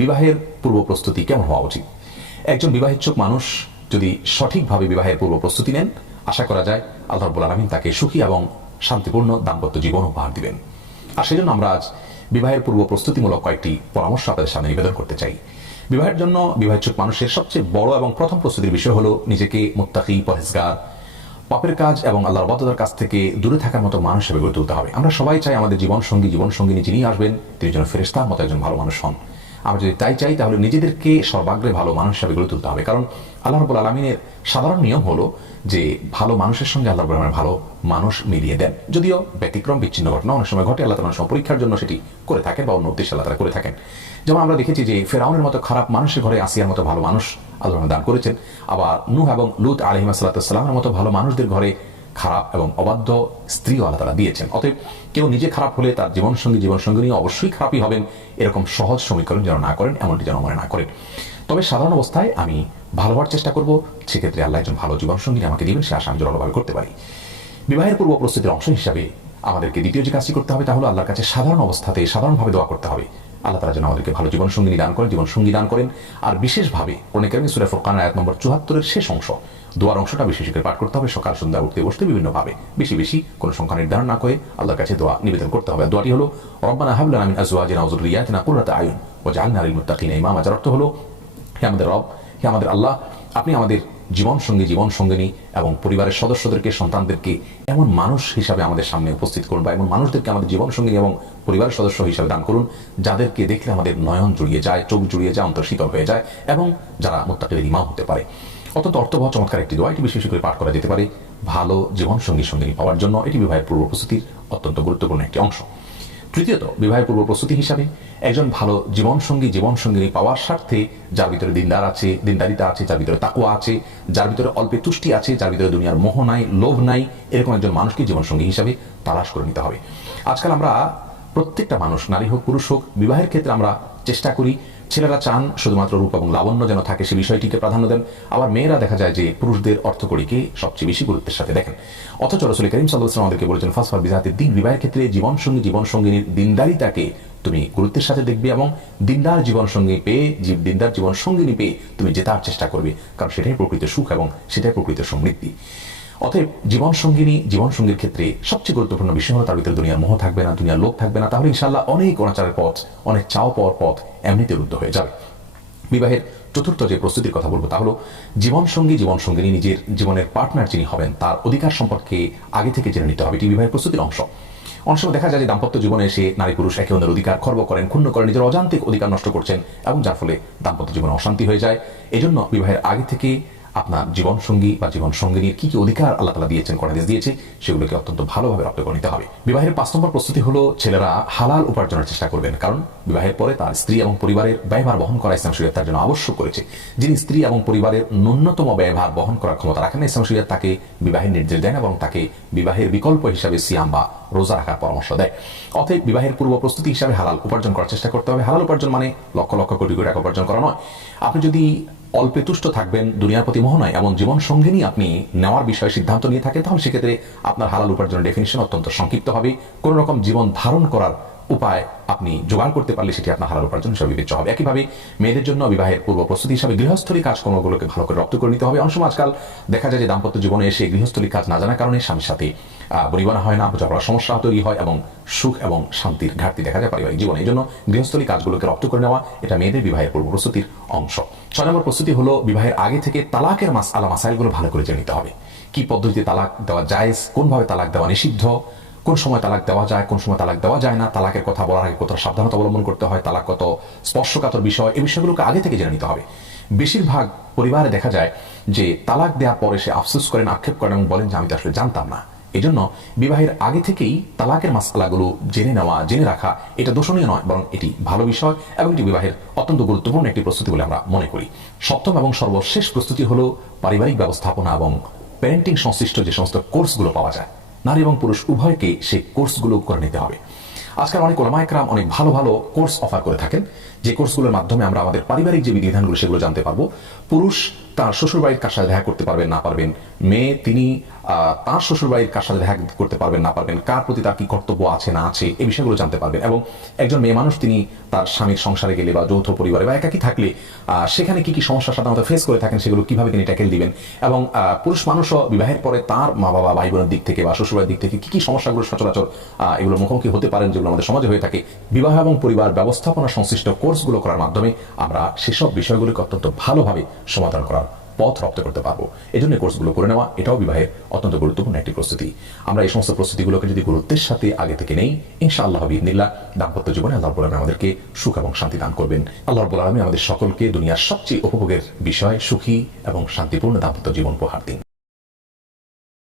বিবাহের পূর্ব প্রস্তুতি কেমন হওয়া উচিত একজন বিবাহিচ্ছুক মানুষ যদি সঠিকভাবে বিবাহের পূর্ব প্রস্তুতি নেন আশা করা যায় আল্লাহ রব্বুল আলমিন তাকে সুখী এবং শান্তিপূর্ণ দাম্পত্য জীবন উপহার দিবেন আর সেজন্য আমরা আজ বিবাহের পূর্ব প্রস্তুতিমূলক কয়েকটি পরামর্শ আপনাদের সামনে নিবেদন করতে চাই বিবাহের জন্য বিবাহিচ্ছুক মানুষের সবচেয়ে বড় এবং প্রথম প্রস্তুতির বিষয় হলো নিজেকে মোত্তাকি পরেজগার পাপের কাজ এবং আল্লাহর বাধ্যতার কাছ থেকে দূরে থাকার মতো মানুষ হিসেবে গড়ে তুলতে হবে আমরা সবাই চাই আমাদের জীবন সঙ্গী জীবন সঙ্গিনী যিনি আসবেন তিনি যেন ফেরেস্তার মতো একজন ভালো মানুষ হন আমরা যদি তাই চাই তাহলে নিজেদেরকে সর্বাগ্রে ভালো মানুষ হিসাবে গড়ে তুলতে হবে কারণ আল্লাহ রবুল আলমিনের সাধারণ নিয়ম হলো যে ভালো মানুষের সঙ্গে আল্লাহ রবুল ভালো মানুষ মিলিয়ে দেন যদিও ব্যতিক্রম বিচ্ছিন্ন ঘটনা অনেক সময় ঘটে আল্লাহ তালা পরীক্ষার জন্য সেটি করে থাকেন বা অন্য উদ্দেশ্যে আল্লাহ করে থাকেন যেমন আমরা দেখেছি যে ফেরাউনের মতো খারাপ মানুষের ঘরে আসিয়ার মতো ভালো মানুষ আল্লাহ দান করেছেন আবার নূহ এবং লুত আলহিমা সাল্লাহ সাল্লামের মতো ভালো মানুষদের ঘরে খারাপ এবং অবাধ্য স্ত্রী আল্লাহ তারা দিয়েছেন অতএব কেউ নিজে খারাপ হলে তার জীবনসঙ্গী জীবনসঙ্গী নিয়ে অবশ্যই খারাপই হবেন এরকম সহজ সমীকরণ যেন না করেন এমনটি যেন মনে না করেন তবে সাধারণ অবস্থায় আমি ভালো হওয়ার চেষ্টা করব সেক্ষেত্রে আল্লাহ একজন ভালো জীবনসঙ্গী আমাকে দিবেন সে আশা আমি জলবাল করতে পারি বিবাহের পূর্ব প্রস্তুতির অংশ হিসাবে আমাদেরকে দ্বিতীয় যে কাজটি করতে হবে তা হলো আল্লাহর কাছে সাধারণ অবস্থাতে সাধারণভাবে দোয়া করতে হবে আল্লাহ তারা যেন আমাদেরকে ভালো জীবনসঙ্গী দান করেন জীবনসঙ্গী দান করেন আর বিশেষভাবে অনেকের আমি সুরা এক নম্বর চুয়াত্তরের শেষ অংশ দোয়ার অংশটা বেশি করে পাঠ করতে হবে সকাল সন্ধ্যা উঠতে বসতে বিভিন্নভাবে বেশি বেশি কোনো সংখ্যা নির্ধারণ না করে আল্লাহর কাছে দোয়া নিবেদন করতে হবে দোয়াটি হলো রব্বানা হাবলানা মিন আজওয়াজিনা ওয়া যুররিয়াতিনা কুররাতা আয়ুন ওয়া জাআলনা লিল মুত্তাকিনা ইমামা যার অর্থ হলো হে আমাদের রব হে আমাদের আল্লাহ আপনি আমাদের জীবন সঙ্গী জীবন সঙ্গিনী এবং পরিবারের সদস্যদেরকে সন্তানদেরকে এমন মানুষ হিসাবে আমাদের সামনে উপস্থিত করুন বা এমন মানুষদেরকে আমাদের জীবন সঙ্গী এবং পরিবারের সদস্য হিসাবে দান করুন যাদেরকে দেখলে আমাদের নয়ন জুড়িয়ে যায় চোখ জুড়িয়ে যায় অন্তর শীতল হয়ে যায় এবং যারা মোত্তাকের ইমাম হতে পারে অত্যন্ত অর্থবহ চমৎকার একটি দোয়া এটি বিশেষ করে পাঠ করা যেতে পারে ভালো জীবন সঙ্গী সঙ্গী পাওয়ার জন্য এটি বিবাহের পূর্ব প্রস্তুতির অত্যন্ত গুরুত্বপূর্ণ একটি অংশ তৃতীয়ত বিবাহের পূর্ব প্রস্তুতি হিসাবে একজন ভালো জীবনসঙ্গী জীবনসঙ্গিনী পাওয়ার স্বার্থে যার ভিতরে দিনদার আছে দিনদারিতা আছে যার ভিতরে তাকুয়া আছে যার ভিতরে অল্পে তুষ্টি আছে যার ভিতরে দুনিয়ার মোহ নাই লোভ নাই এরকম একজন মানুষকে জীবনসঙ্গী হিসাবে তালাশ করে নিতে হবে আজকাল আমরা প্রত্যেকটা মানুষ নারী হোক পুরুষ হোক বিবাহের ক্ষেত্রে আমরা চেষ্টা করি ছেলেরা চান শুধুমাত্র রূপ এবং লাবণ্য যেন থাকে সে বিষয়টিকে প্রাধান্য দেন আবার মেয়েরা দেখা যায় যে পুরুষদের অর্থকরীকে সবচেয়ে বেশি গুরুত্বের সাথে দেখেন অথচ রসুল করিম সাল্লাহ আমাদেরকে বলেছেন ফাসফার বিজাহাতের দিক বিবাহের ক্ষেত্রে জীবনসঙ্গী জীবনসঙ্গিনীর দিনদারিতাকে তুমি গুরুত্বের সাথে দেখবে এবং দিনদার জীবনসঙ্গী পেয়ে জীব দিনদার জীবন সঙ্গিনী পেয়ে তুমি জেতার চেষ্টা করবে কারণ সেটাই প্রকৃত সুখ এবং সেটাই প্রকৃত সমৃদ্ধি অতএব জীবনসঙ্গিনী জীবনসঙ্গীর ক্ষেত্রে সবচেয়ে গুরুত্বপূর্ণ বিষয় হলো তার ভিতরে দুনিয়া মোহ থাকবে না দুনিয়ার লোক থাকবে না তাহলে ইনশাল্লাহ অনেক অনাচারের পথ অনেক চাও পাওয়ার পথ এমনিতে রুদ্ধ হয়ে যাবে বিবাহের চতুর্থ যে প্রস্তুতির কথা বলবো তা হলো জীবনসঙ্গী জীবনসঙ্গিনী নিজের জীবনের পার্টনার যিনি হবেন তার অধিকার সম্পর্কে আগে থেকে জেনে নিতে হবে এটি বিবাহের প্রস্তুতির অংশ অনেক সময় দেখা যায় যে দাম্পত্য জীবনে এসে নারী পুরুষ একে অন্যের অধিকার খর্ব করেন ক্ষুণ্ণ করেন নিজের অজান্তিক অধিকার নষ্ট করছেন এবং যার ফলে দাম্পত্য জীবনে অশান্তি হয়ে যায় এজন্য বিবাহের আগে থেকে আপনার জীবন সঙ্গী বা জীবন সঙ্গীর কি কি অধিকার আল্লাহ তালা দিয়েছেন দেশ দিয়েছে সেগুলোকে অত্যন্ত ভালোভাবে রপ্ত করে নিতে হবে বিবাহের পাঁচ নম্বর প্রস্তুতি হলো ছেলেরা হালাল উপার্জনের চেষ্টা করবেন কারণ বিবাহের পরে তার স্ত্রী এবং পরিবারের ব্যয়ভার বহন করা ইসলাম শরীয়ত তার জন্য আবশ্যক করেছে যিনি স্ত্রী এবং পরিবারের ন্যূনতম ব্যয়ভার বহন করার ক্ষমতা রাখেন ইসলাম শরীয়ত তাকে বিবাহের নির্দেশ দেন এবং তাকে বিবাহের বিকল্প হিসাবে সিয়াম বা রোজা রাখার পরামর্শ দেয় অতএব বিবাহের পূর্ব প্রস্তুতি হিসাবে হালাল উপার্জন করার চেষ্টা করতে হবে হালাল উপার্জন মানে লক্ষ লক্ষ কোটি কোটি টাকা উপার্জন করা নয় আপনি যদি অল্পে তুষ্ট থাকবেন দুনিয়ার প্রতি মোহনায় এমন জীবন সঙ্গিনী আপনি নেওয়ার বিষয়ে সিদ্ধান্ত নিয়ে থাকেন তাহলে সেক্ষেত্রে আপনার হালাল উপার্জনের ডেফিনিশন অত্যন্ত সংক্ষিপ্ত হবে কোনো রকম জীবন ধারণ করার উপায় আপনি জোগাড় করতে পারলে সেটি আপনার হালাল উপার্জন হিসাবে বিবেচ্য হবে একইভাবে মেয়েদের জন্য বিবাহের পূর্ব প্রস্তুতি হিসাবে গৃহস্থলী কাজকর্মগুলোকে ভালো করে রপ্ত করে নিতে হবে অনেক সময় আজকাল দেখা যায় যে দাম্পত্য জীবনে এসে গৃহস্থলী কাজ না জানার কারণে স্বামীর সাথে বনিবনা হয় না বোঝাপড়ার সমস্যা তৈরি হয় এবং সুখ এবং শান্তির ঘাটতি দেখা যায় পারিবারিক জীবনে এই জন্য গৃহস্থলী কাজগুলোকে রপ্ত করে নেওয়া এটা মেয়েদের বিবাহের পূর্ব প্রস্তুতির অংশ ছয় নম্বর প্রস্তুতি হলো বিবাহের আগে থেকে তালাকের মাস আলা মাসাইলগুলো ভালো করে জেনে নিতে হবে কি পদ্ধতিতে তালাক দেওয়া যায় কোনভাবে তালাক দেওয়া নিষিদ্ধ কোন সময় তালাক দেওয়া যায় কোন সময় তালাক দেওয়া যায় না তালাকের কথা বলার আগে কতটা সাবধানতা অবলম্বন করতে হয় তালাক কত স্পর্শকাতর বিষয় এই বিষয়গুলোকে আগে থেকে জেনে নিতে হবে বেশিরভাগ পরিবারে দেখা যায় যে তালাক দেওয়ার পরে সে আফসোস করেন আক্ষেপ করেন এবং বলেন যে আমি তো আসলে জানতাম না এজন্য বিবাহের আগে থেকেই তালাকের মাসালাগুলো জেনে নেওয়া জেনে রাখা এটা দোষণীয় নয় বরং এটি ভালো বিষয় এবং এটি বিবাহের অত্যন্ত গুরুত্বপূর্ণ একটি প্রস্তুতি বলে আমরা মনে করি সপ্তম এবং সর্বশেষ প্রস্তুতি হলো পারিবারিক ব্যবস্থাপনা এবং প্যারেন্টিং সংশ্লিষ্ট যে সমস্ত কোর্সগুলো পাওয়া যায় নারী এবং পুরুষ উভয়কে সেই কোর্সগুলো করে নিতে হবে আজকাল অনেক ওলামায়করাম অনেক ভালো ভালো কোর্স অফার করে থাকেন যে কোর্সগুলোর মাধ্যমে আমরা আমাদের পারিবারিক যে বিধিধানগুলো সেগুলো জানতে পারবো পুরুষ তার শ্বশুরবাড়ির কার সাথে দেখা করতে পারবেন না পারবেন মেয়ে তিনি তার শ্বশুরবাড়ির কার সাথে দেখা করতে পারবেন না পারবেন কার প্রতি তার কি কর্তব্য আছে না আছে এই বিষয়গুলো জানতে পারবেন এবং একজন মেয়ে মানুষ তিনি তার স্বামীর সংসারে গেলে বা যৌথ পরিবারে বা একাকি থাকলে সেখানে কি কি সমস্যা সাধারণত ফেস করে থাকেন সেগুলো কিভাবে তিনি ট্যাকেল দিবেন এবং পুরুষ মানুষও বিবাহের পরে তার মা বাবা ভাই বোনের দিক থেকে বা শ্বশুরবাড়ির দিক থেকে কি কি সমস্যাগুলো সচরাচর এগুলো মুখোমুখি হতে পারেন যেগুলো আমাদের সমাজে হয়ে থাকে বিবাহ এবং পরিবার ব্যবস্থাপনা সংশ্লিষ্ট কোর্সগুলো করার মাধ্যমে আমরা সেসব বিষয়গুলিকে অত্যন্ত ভালোভাবে সমাধান করার পথ রপ্ত করতে পারবো এই জন্য কোর্সগুলো করে নেওয়া এটাও বিবাহে অত্যন্ত গুরুত্বপূর্ণ একটি প্রস্তুতি আমরা এই সমস্ত প্রস্তুতিগুলোকে যদি গুরুত্বের সাথে আগে থেকে নেই ইনশা আল্লাহ বিদিনিল্লা দাম্পত্য জীবনে আল্লাহ রব্বুল আমাদেরকে সুখ এবং শান্তি দান করবেন আল্লাহ রব্বুল আলমী আমাদের সকলকে দুনিয়ার সবচেয়ে উপভোগের বিষয় সুখী এবং শান্তিপূর্ণ দাম্পত্য জীবন উপহার দিন